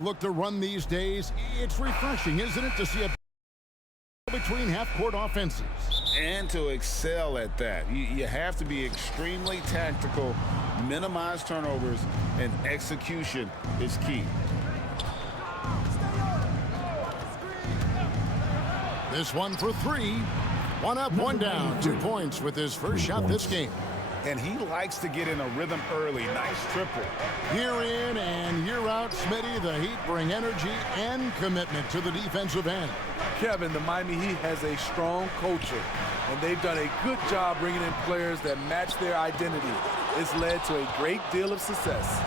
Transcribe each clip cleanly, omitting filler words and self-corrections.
look to run these days. It's refreshing, isn't it, to see a between half-court offenses. And to excel at that. You have to be extremely tactical, minimize turnovers, and execution is key. This one for three. One up, one down. 2 points with his first shot this game. And he likes to get in a rhythm early. Nice triple. Year in and year out, Smitty, the Heat bring energy and commitment to the defensive end. Kevin, the Miami Heat has a strong culture, and they've done a good job bringing in players that match their identity. It's led to a great deal of success.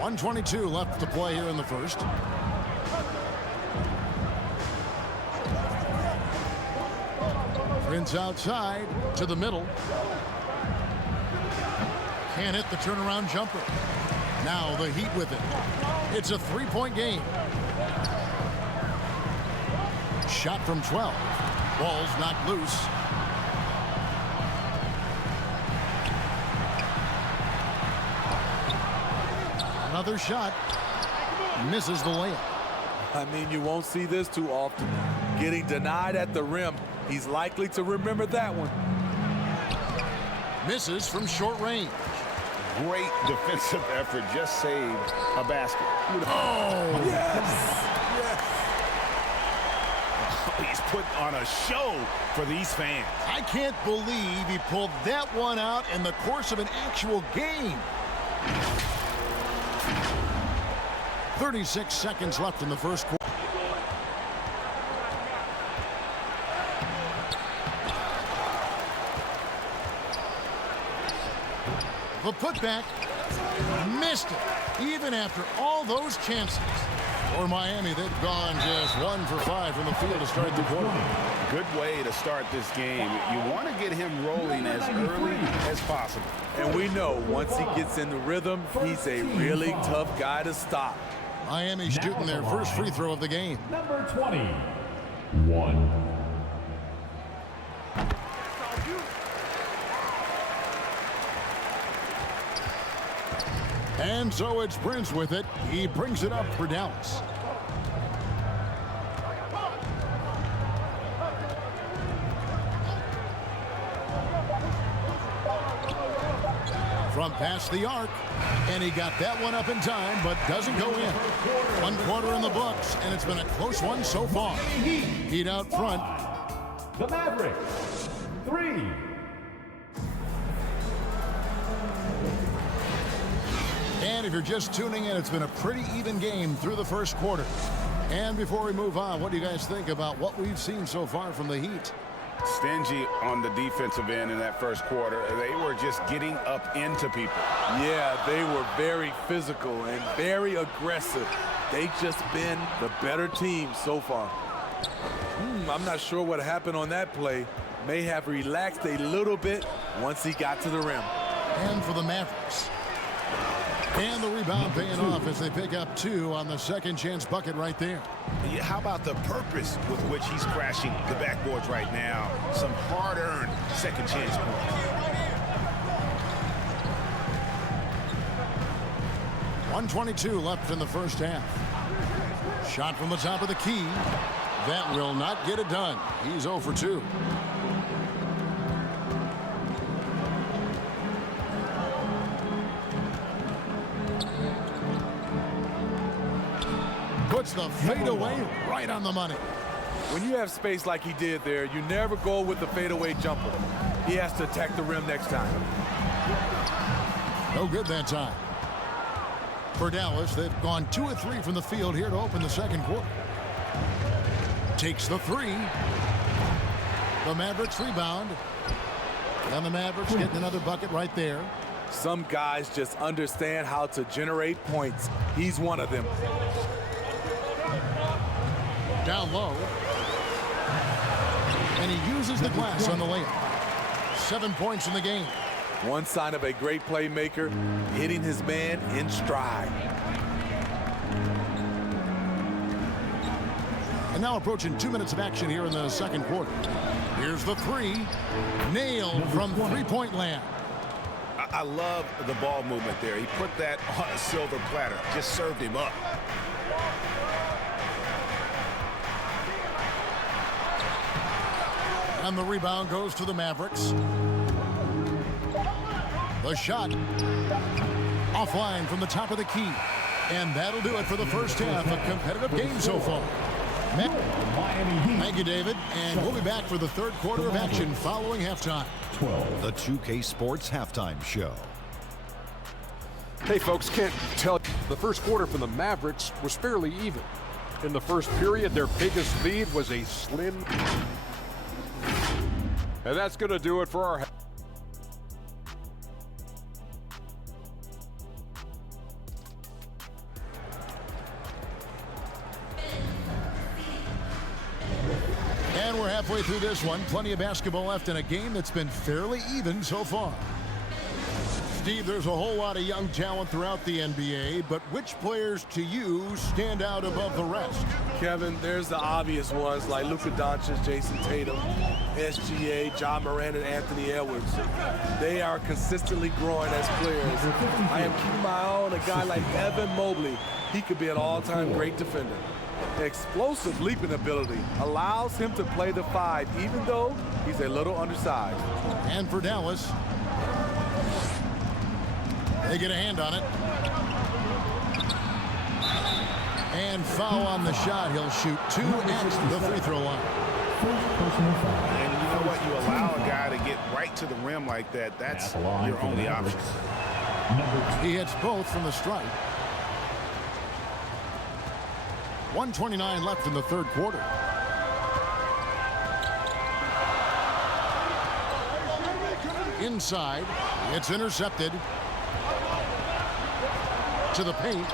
1:22 left to play here in the first. Prince outside to the middle. Can't hit the turnaround jumper. Now the Heat with it. It's a three-point game. Shot from 12. Ball's knocked loose. Another shot. Misses the layup. I mean, you won't see this too often. Getting denied at the rim. He's likely to remember that one. Misses from short range. Great defensive effort. Just saved a basket. Oh! Yes! Yes! He's put on a show for these fans. I can't believe he pulled that one out in the course of an actual game. 36 seconds left in the first quarter. The putback, missed it, even after all those chances. For Miami, they've gone just 1 for 5 from the field to start the quarter. Good way to start this game. You want to get him rolling as early as possible. And we know once he gets in the rhythm, he's a really tough guy to stop. Miami shooting their first free throw of the game. Number 21. And so it's Prince with it. He brings it up for Dallas. From past the arc, and he got that one up in time, but doesn't go in. 1 quarter in the books, and it's been a close one so far. Heat out front. The Mavericks, 3. And if you're just tuning in, it's been a pretty even game through the first quarter. And before we move on, what do you guys think about what we've seen so far from the Heat? Stingy on the defensive end in that first quarter. They were just getting up into people. Yeah, they were very physical and very aggressive. They've just been the better team so far. I'm not sure what happened on that play. May have relaxed a little bit once he got to the rim. And for the Mavericks. And the rebound paying off as they pick up 2 on the second chance bucket right there. Yeah, how about the purpose with which he's crashing the backboards right now? Some hard-earned second chance points. 1:22 left in the first half. Shot from the top of the key. That will not get it done. He's 0 for 2. Puts the fadeaway right on the money. When you have space like he did there, you never go with the fadeaway jumper. He has to attack the rim next time. No good that time. For Dallas, they've gone 2 of 3 from the field here to open the second quarter. Takes the 3. The Mavericks rebound. And the Mavericks getting another bucket right there. Some guys just understand how to generate points. He's one of them. Down low. And he uses the glass on the layup. 7 points in the game. One sign of a great playmaker, hitting his man in stride. And now approaching 2 minutes of action here in the second quarter. Here's the 3. Nailed from three-point land. I love the ball movement there. He put that on a silver platter. Just served him up. And the rebound goes to the Mavericks. The shot offline from the top of the key. And that'll do it for the first half. A competitive game so far. Thank you, David. And we'll be back for the third quarter of action following halftime. The 2K Sports Halftime Show. Hey, folks, can't tell. The first quarter for the Mavericks was fairly even. In the first period, their biggest lead was a slim. And that's going to do it for our. And we're halfway through this one. Plenty of basketball left in a game that's been fairly even so far. Steve, there's a whole lot of young talent throughout the NBA, but which players to you stand out above the rest? Kevin, there's the obvious ones like Luka Doncic, Jason Tatum, SGA, John Moran, and Anthony Edwards. They are consistently growing as players. I am keeping my eye on a guy like Evan Mobley. He could be an all-time great defender. Explosive leaping ability allows him to play the 5, even though he's a little undersized. And for Dallas, they get a hand on it. And foul on the shot. He'll shoot 2 at the free throw line. And you know what? You allow a guy to get right to the rim like that. That's your only option. He hits both from the stripe. 1:29 left in the third quarter. Inside, it's intercepted. To the paint.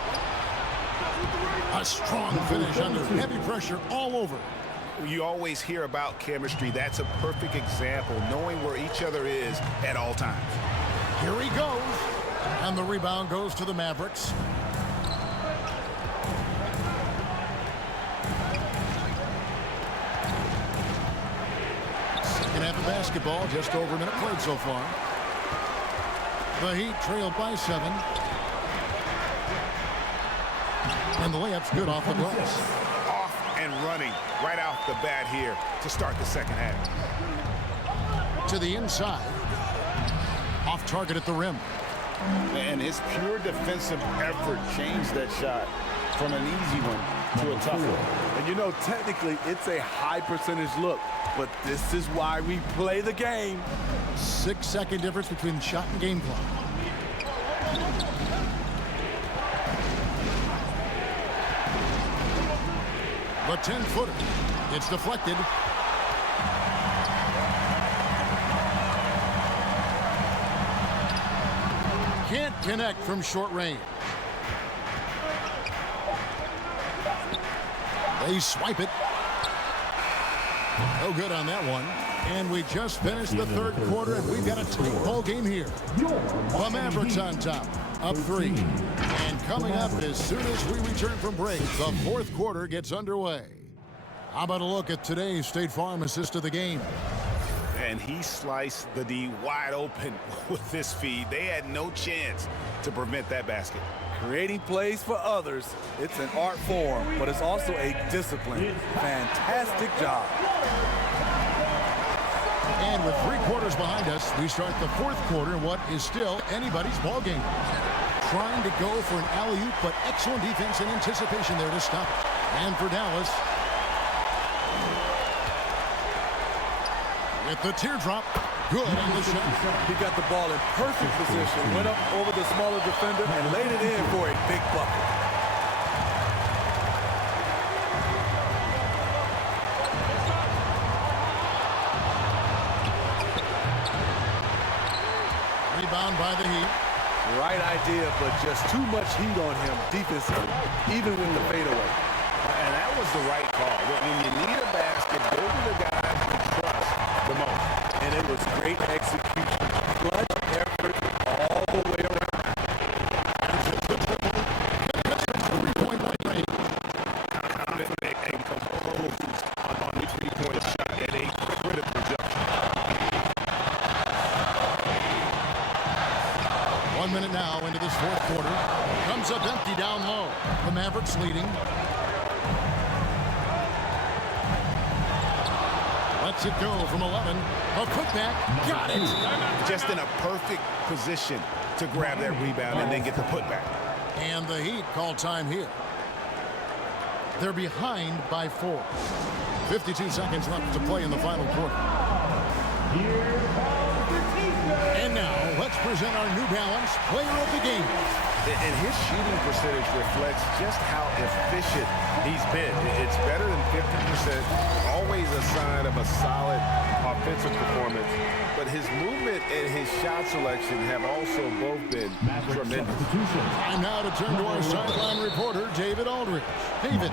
A strong finish under heavy pressure all over. You always hear about chemistry. That's a perfect example, knowing where each other is at all times. Here he goes. And the rebound goes to the Mavericks. Second half of basketball, just over a minute played so far. The Heat trail by 7. And the layup's good off the glass. Off and running right off the bat here to start the second half. To the inside. Off target at the rim. And his pure defensive effort changed that shot from an easy one to a tough one. And you know, technically, it's a high percentage look, but this is why we play the game. 6-second difference between shot and game clock. The 10-footer. It's deflected. Can't connect from short range. They swipe it. No good on that one. And we just finished the third quarter, and we've got a tight ball game here. The Mavericks on top, up 3. And coming up as soon as we return from break, the fourth quarter gets underway. How about a look at today's State Farm assist of the game? And he sliced the D wide open with this feed. They had no chance to prevent that basket. Creating plays for others, it's an art form, but it's also a discipline. Fantastic job. And with 3 quarters behind us, we start the fourth quarter in what is still anybody's ball game. Trying to go for an alley-oop, but excellent defense and anticipation there to stop it. And for Dallas, with the teardrop, good on the shot. He got the ball in perfect position, went up over the smaller defender, and laid it in for a big bucket. Rebound by the Heat. Right idea, but just too much heat on him defensively, even with the fadeaway. And that was the right call. When you need a basket, go to the guy you trust the most. And it was great execution. Clutch effort all the way around. Three-point line range. And composed on the three-point shot at a critical juncture. quarter. Comes up empty down low. The Mavericks leading. Lets it go from 11. A putback. Got it. Just in a perfect position to grab that rebound and then get the putback. And the Heat call time here. They're behind by 4. 52 seconds left to play in the final quarter. And now, let's present our New Balance Player of the Game. And his shooting percentage reflects just how efficient he's been. It's better than 50%, always a sign of a solid offensive performance. But his movement and his shot selection have also both been tremendous. Time now to turn to our sideline reporter, David Aldridge. David.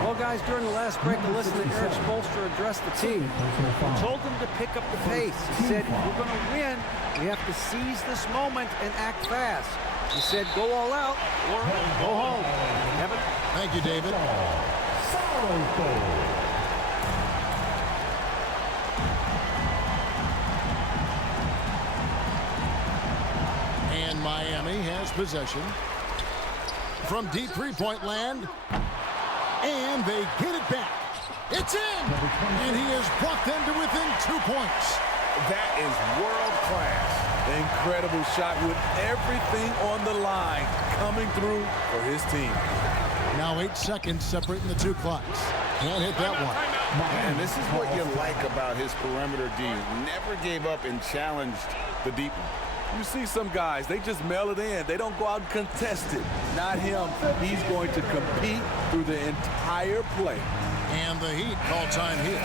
Well, guys, during the last break, to listen to Eric Spoelstra address the team. He told them to pick up the pace. He said, if we're going to win, we have to seize this moment and act fast. He said, go all out or go home. Kevin? Thank you, David. And Miami has possession from deep three-point land. And they get it back. It's in! And he has brought them to within 2 points. That is world class. Incredible shot with everything on the line coming through for his team. Now 8 seconds separating the two clocks. Can't hit that one. And this is what you like about his perimeter D. Never gave up and challenged the deep one. You see some guys, they just mail it in. They don't go out and contest it. Not him. He's going to compete through the entire play. And the Heat call time here.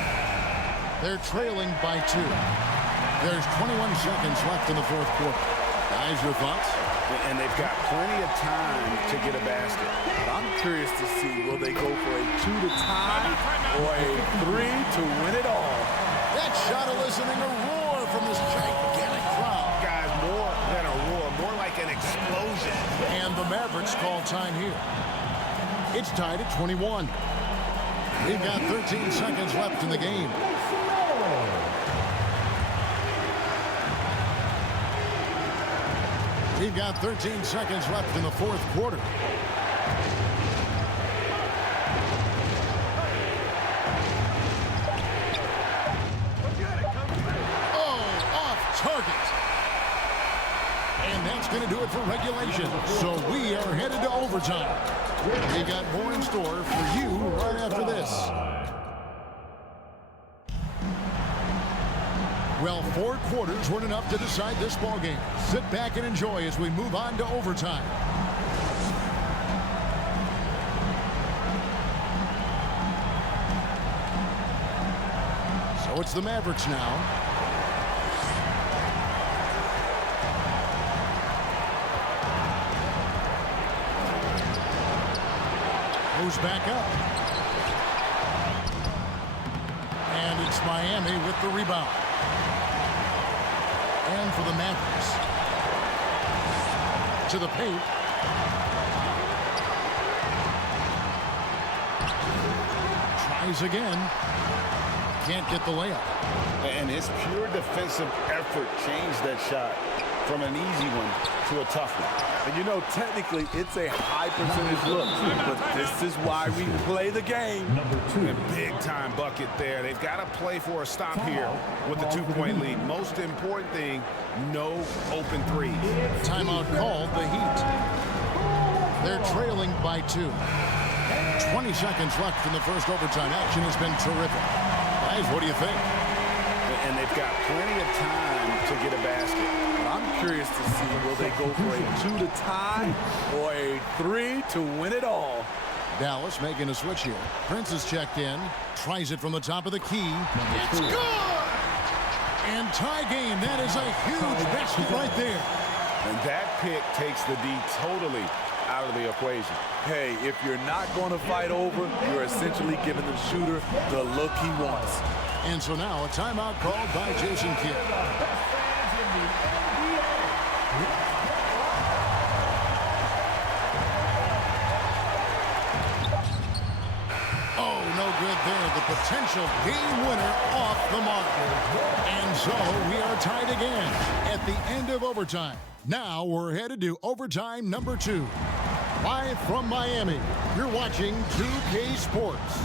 They're trailing by 2. There's 21 seconds left in the fourth quarter. Guys, your thoughts? And they've got plenty of time to get a basket. But I'm curious to see, will they go for a 2 to tie or a 3 to win it all? That shot eliciting a roar from this gigantic crowd. Guys, more than a roar, more like an explosion. And the Mavericks call time here. It's tied at 21. We've got 13 seconds left in the game. We've got 13 seconds left in the fourth quarter. Oh, off target. And that's going to do it for regulation. So we are headed to overtime. We got more in store for you right after this. Well, 4 quarters weren't enough to decide this ballgame. Sit back and enjoy as we move on to overtime. So it's the Mavericks now. Goes back up. And it's Miami with the rebound. And for the Mavericks. To the paint. Tries again. Can't get the layup. And his pure defensive effort changed that shot from an easy one to a tough one. And you know, technically, it's a high percentage look. But this is why we play the game. A big-time bucket there. They've got to play for a stop here with the 2-point lead. Most important thing, no open threes. Timeout called, the Heat. They're trailing by 2. 20 seconds left in the first overtime. Action has been terrific. Guys, what do you think? And they've got plenty of time to get a basket. I'm curious to see, will they go for a 2 to tie or a 3 to win it all? Dallas making a switch here. Prince is checked in. Tries it from the top of the key. It's good! And tie game. That is a huge basket right there. And that pick takes the D totally out of the equation. Hey, if you're not going to fight over, you're essentially giving the shooter the look he wants. And so now a timeout called by Jason Kidd. Oh, no good there, the potential game winner off the mark. And so we are tied again at the end of overtime. Now we're headed to overtime number 2. Live from Miami, you're watching 2K Sports.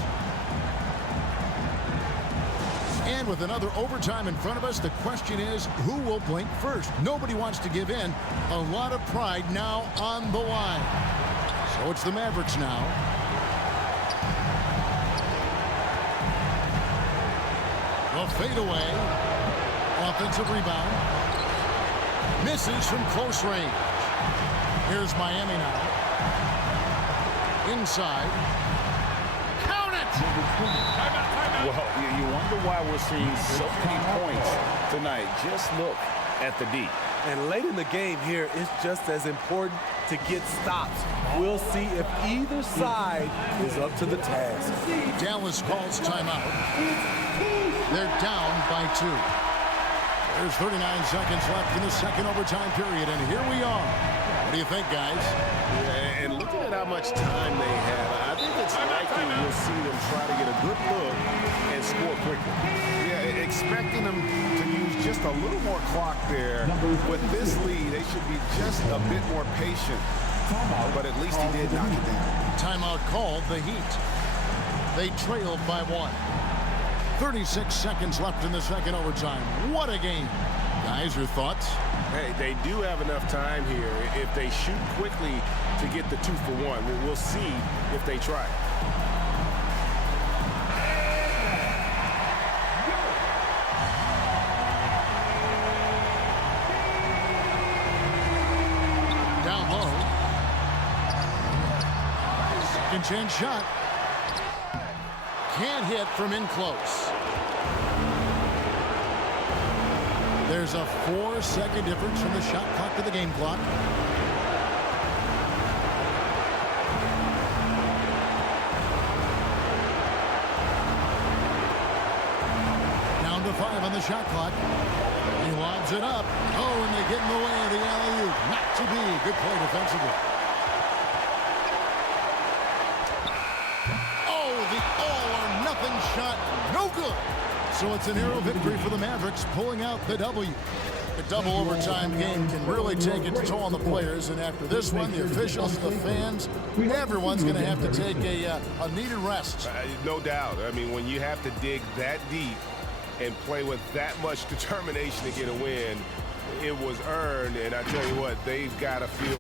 And with another overtime in front of us, the question is, who will blink first? Nobody wants to give in. A lot of pride now on the line. So it's the Mavericks now. The fadeaway. Offensive rebound. Misses from close range. Here's Miami now. Inside. Count it! Well, you wonder why we're seeing so many points tonight. Just look at the D. And late in the game here, it's just as important to get stops. We'll see if either side is up to the task. Dallas calls timeout. They're down by 2. There's 39 seconds left in the second overtime period, and here we are. What do you think, guys? Yeah, and looking at how much time they have, I think it's likely we'll see them try to get a good look and score quickly. Yeah, expecting them to use just a little more clock there. With this lead, they should be just a bit more patient. But at least he did knock it down. Timeout called, the Heat. They trailed by 1. 36 seconds left in the second overtime. What a game. Guys, your thoughts? Hey, they do have enough time here. If they shoot quickly to get the 2 for 1, we'll see if they try. Down low. Second chance shot. Can't hit from in close. There's a 4-second difference from the shot clock to the game clock. Down to 5 on the shot clock. He lobs it up. Oh, and they get in the way of the alley-oop. Not to be. Good play defensively. Shot no good. So it's a narrow victory for the Mavericks, pulling out the W. A double overtime game can really take its toll on the players, and after this one, the officials, the fans, everyone's going to have to take a needed rest. No doubt. I mean, when you have to dig that deep and play with that much determination to get a win, it was earned, and I tell you what, they've got to feel